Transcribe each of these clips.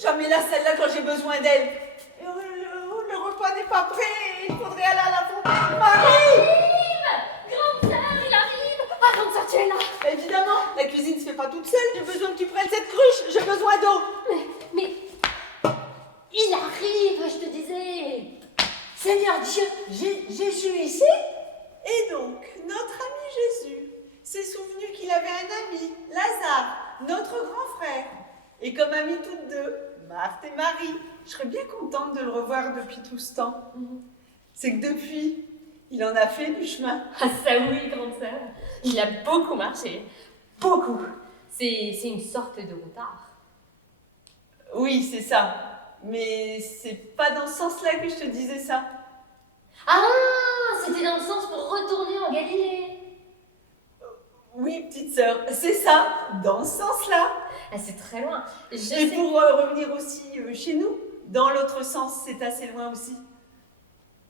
Jamais là, celle-là, quand j'ai besoin d'elle. Le repas n'est pas prêt. Il faudrait aller à la fontaine. Marie! Grande sœur, il arrive. Ah, grande sœur, tu es là. Évidemment, la cuisine se fait pas toute seule. J'ai besoin que tu prennes cette cruche. J'ai besoin d'eau. Mais... Il arrive, je te disais. Seigneur Dieu, Jésus ici? Et donc, notre ami Jésus s'est souvenu qu'il avait un ami, Lazare, notre grand frère. Et comme amis toutes deux, Marthe et Marie. Je serais bien contente de le revoir depuis tout ce temps. C'est que depuis, il en a fait du chemin. Ah ça oui, grande sœur. Il a beaucoup marché. Beaucoup. C'est une sorte de routard. Oui, c'est ça. Mais c'est pas dans ce sens-là que je te disais ça. Ah, c'était dans le sens pour retourner en Galilée. Oui, petite sœur, c'est ça, dans ce sens-là. Ah, c'est très loin. Et pour revenir aussi chez nous, dans l'autre sens, c'est assez loin aussi.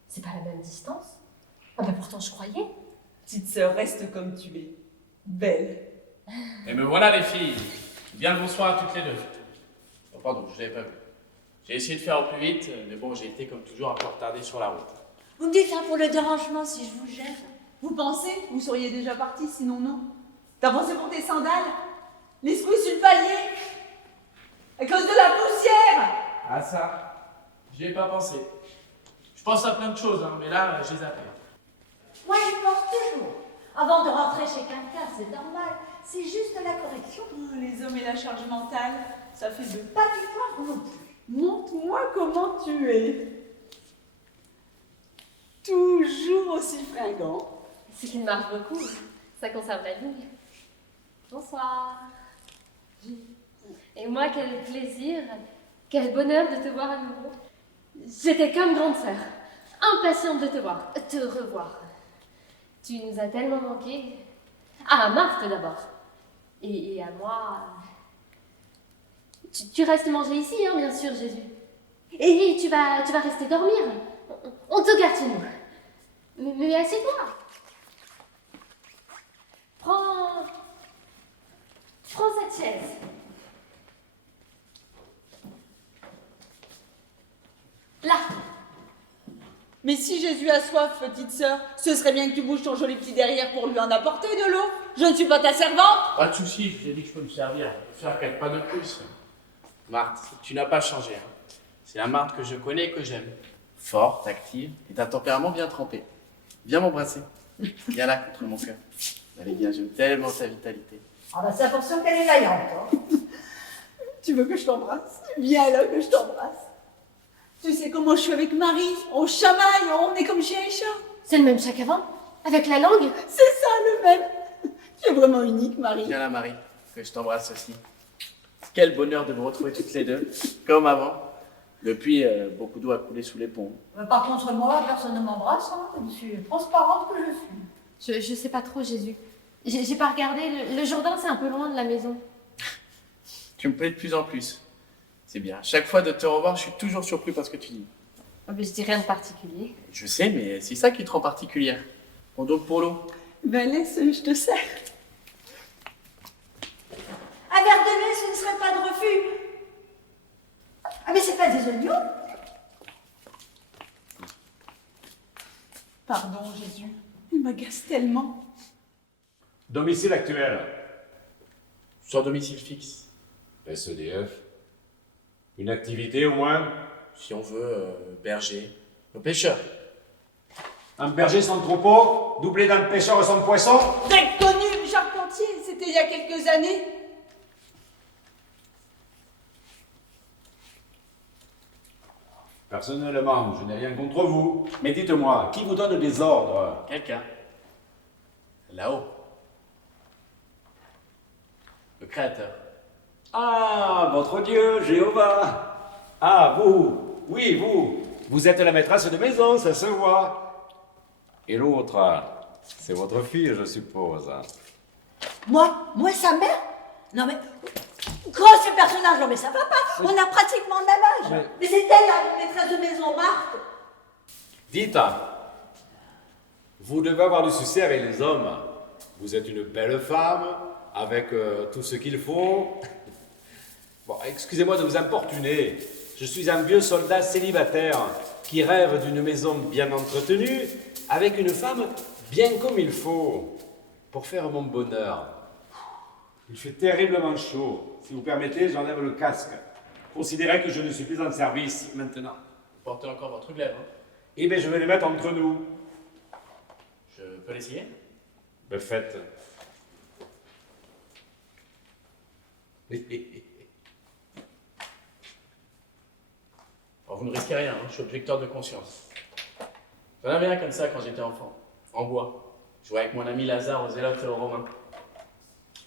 C'est pas la même distance? Ah bah pourtant je croyais. Petite sœur, reste comme tu es. Belle. Et me voilà les filles. Bien le bonsoir à toutes les deux. Oh, pardon, je l'avais pas vu. J'ai essayé de faire au plus vite, mais bon, j'ai été comme toujours un peu retardé sur la route. Vous me dites ça pour le dérangement si je vous gêne. Vous pensez? Vous seriez déjà parti, sinon non. T'as pensé pour tes sandales? Les fruits sur le palier? À cause de la poussière? Ah ça, j'y ai pas pensé. Je pense à plein de choses, hein, mais là, j'ai zappé. Moi, je pense toujours. Avant de rentrer chez quelqu'un, c'est normal. C'est juste la correction. Oh, les hommes et la charge mentale, ça fait deux. Pas du tout non plus. Montre-moi comment tu es. Toujours aussi fringant. C'est qu'il marche beaucoup. Ça conserve la ligne. Bonsoir. Et moi, quel plaisir, quel bonheur de te voir à nouveau. J'étais comme grande sœur, impatiente de te voir, te revoir. Tu nous as tellement manqué. Ah, à Marthe d'abord. Et à moi. Tu restes manger ici, hein, bien sûr, Jésus. Et tu vas rester dormir. On te garde chez nous. Mais assieds-toi. Prends cette chaise. Là. Mais si Jésus a soif, petite sœur, ce serait bien que tu bouges ton joli petit derrière pour lui en apporter de l'eau. Je ne suis pas ta servante. Pas de soucis, j'ai dit que je peux me servir. Faire quatre pas de plus. Marthe, tu n'as pas changé. Hein. C'est la Marthe que je connais et que j'aime. Forte, active, et d'un tempérament bien trempé. Viens m'embrasser. Viens là, contre mon cœur. Allez, viens, j'aime tellement ta vitalité. Ah bah c'est attention qu'elle est vaillante. Hein. Tu veux que je t'embrasse? Viens là que je t'embrasse. Tu sais comment je suis avec Marie? On chamaille, on est comme chien et chat. C'est le même chat qu'avant? Avec la langue? C'est ça le même. Tu es vraiment unique, Marie. Viens là, Marie, que je t'embrasse aussi. Quel bonheur de vous retrouver toutes les deux, comme avant. Depuis, beaucoup d'eau a coulé sous les ponts. Par contre, moi, personne ne m'embrasse. Hein. Je suis transparente que je suis. Je sais pas trop, Jésus. J'ai pas regardé. Le Jourdain, c'est un peu loin de la maison. Tu me plais de plus en plus. C'est bien. Chaque fois de te revoir, je suis toujours surpris par ce que tu dis. Oh, mais je dis rien de particulier. Je sais, mais c'est ça qui te rend particulière. Prends donc pour l'eau. Ben laisse, je te sers. Un verre de lait, ce ne serait pas de refus. Ah mais c'est pas des oignons? Pardon, Jésus. Il m'agace tellement. Domicile actuel. Sur domicile fixe. SEDF. Une activité au moins. Si on veut, berger. Pêcheur. Un berger sans troupeau, doublé d'un pêcheur sans poisson. Très connu, charpentier, c'était il y a quelques années. Personnellement, je n'ai rien contre vous. Mais dites-moi, qui vous donne des ordres? Quelqu'un. Là-haut. Le Créateur. Ah, votre Dieu, Jéhovah. Ah, vous. Oui, vous. Vous êtes la maîtresse de maison, ça se voit. Et l'autre, c'est votre fille, je suppose. Moi, sa mère? Non mais, grosse ce personnage, non mais ça va pas. On a pratiquement le même âge. Mais c'est elle, la maîtresse de maison, Marthe. Dites, vous devez avoir du succès avec les hommes. Vous êtes une belle femme, avec tout ce qu'il faut. Bon, excusez-moi de vous importuner. Je suis un vieux soldat célibataire qui rêve d'une maison bien entretenue avec une femme bien comme il faut pour faire mon bonheur. Il fait terriblement chaud. Si vous permettez, j'enlève le casque. Considérez que je ne suis plus en service maintenant. Portez encore votre glaive. Hein. Eh bien, je vais les mettre entre nous. Je peux l'essayer? Ben, faites. Alors, vous ne risquez rien, hein, je suis objecteur de conscience. J'en avais un comme ça quand j'étais enfant, en bois. Je jouais avec mon ami Lazare aux Zélotes et aux Romains.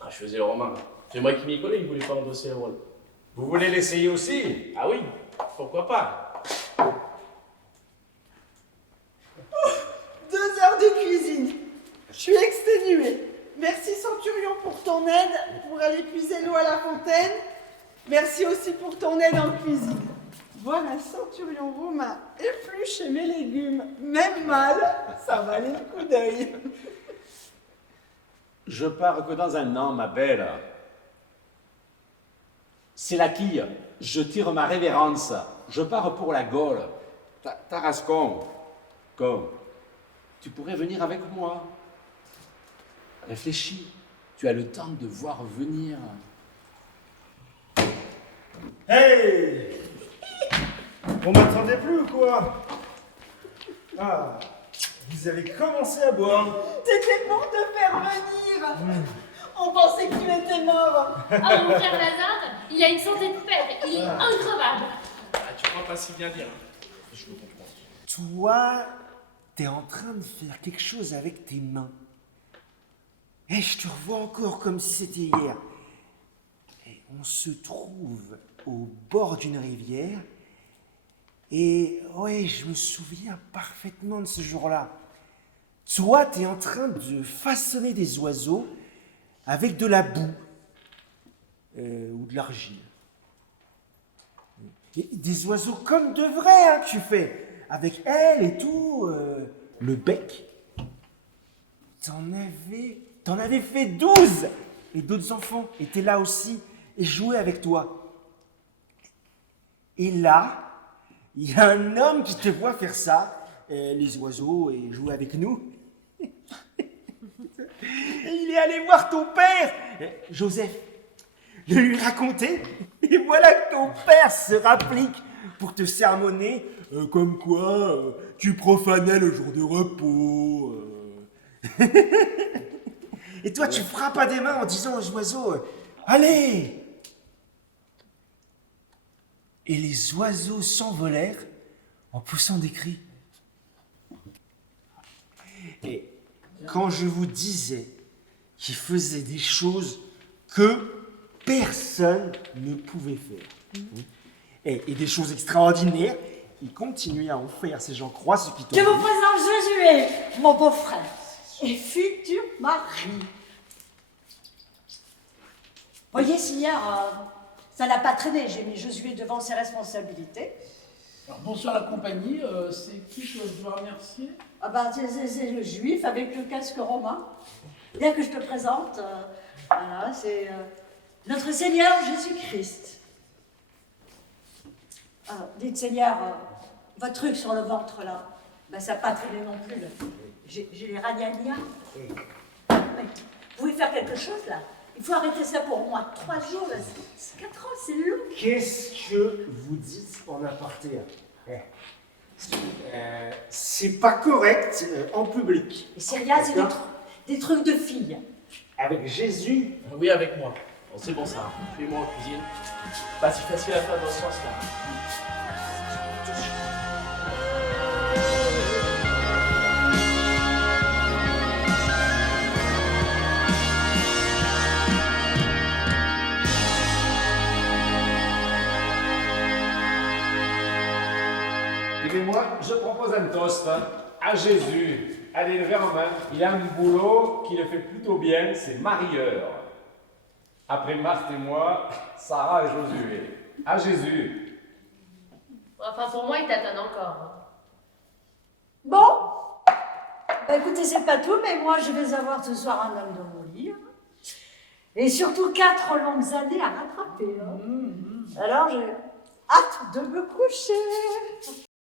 Ah, je faisais le Romain. C'est moi qui m'y collais, il ne voulait pas endosser le rôle. Vous voulez l'essayer aussi? Ah oui, pourquoi pas? 2 heures de cuisine. Je suis exténuée. Merci Centurion pour ton aide pour aller puiser l'eau à la fontaine. Merci aussi pour ton aide en cuisine. Voir un centurion romain éplucher mes légumes, même mal, ça valait le coup d'œil. Je pars que dans un an, ma belle. C'est la quille. Je tire ma révérence. Je pars pour la Gaule. Tarascon. Comme. Tu pourrais venir avec moi. Réfléchis. Tu as le temps de voir venir. Hey! On m'attendait plus ou quoi? Ah, vous avez commencé à boire. T'étais bon de faire venir. On pensait que tu étais mort. Ah, mon frère Lazare, il a une santé de fer, il est increvable. Ah, tu crois pas si bien dire. Hein. Je le comprends. Toi, t'es en train de faire quelque chose avec tes mains. Eh, je te revois encore comme si c'était hier. Et on se trouve au bord d'une rivière. Et ouais, je me souviens parfaitement de ce jour-là. Toi, t'es en train de façonner des oiseaux avec de la boue ou de l'argile. Et des oiseaux comme de vrai, hein, tu fais, avec ailes et tout, le bec. T'en avais fait 12. Et d'autres enfants étaient là aussi et jouaient avec toi. Et là, il y a un homme qui te voit faire ça, les oiseaux, et jouer avec nous. Et il est allé voir ton père, Joseph, de lui raconter. Et voilà que ton père se rapplique pour te sermonner, comme quoi tu profanais le jour de repos. Et toi, tu frappes à des mains en disant aux oiseaux, allez! Et les oiseaux s'envolèrent en poussant des cris. Et quand je vous disais qu'il faisait des choses que personne ne pouvait faire, et des choses extraordinaires, il continuait à en faire, ces gens croient ce qui Je vous tombent. présente Josué, mon beau-frère, et futur mari. Voyez, Seigneur, ça n'a pas traîné, j'ai mis Josué devant ses responsabilités. Alors, bonsoir la compagnie, c'est qui que je dois remercier? Ah ben, c'est le juif avec le casque romain. Bien que je te présente, voilà, c'est notre Seigneur Jésus-Christ. Dites Seigneur, votre truc sur le ventre là, ben, ça n'a pas traîné non plus. Là. J'ai les ragnagnas. Vous pouvez faire quelque chose là? Il faut arrêter ça pour moi. 3 jours, là, c'est 4 ans, c'est long. Qu'est-ce que vous dites en aparté? C'est pas correct en public. Et c'est rien, c'est des trucs de filles. Avec Jésus, Oui, avec moi. Bon, c'est bon ça. Suis-moi en cuisine. Pas si facile à faire dans ce sens-là. Et moi, je propose un toast à Jésus. Allez, le verre en main. Il a un boulot qui le fait plutôt bien, c'est marieur. Après Marthe et moi, Sarah et Josué. À Jésus. Enfin, pour moi, il t'attend encore. Bon, bah, écoutez, c'est pas tout, mais moi je vais avoir ce soir un homme dans mon lit. Et surtout 4 longues années à rattraper. Hein. Alors j'ai hâte de me coucher.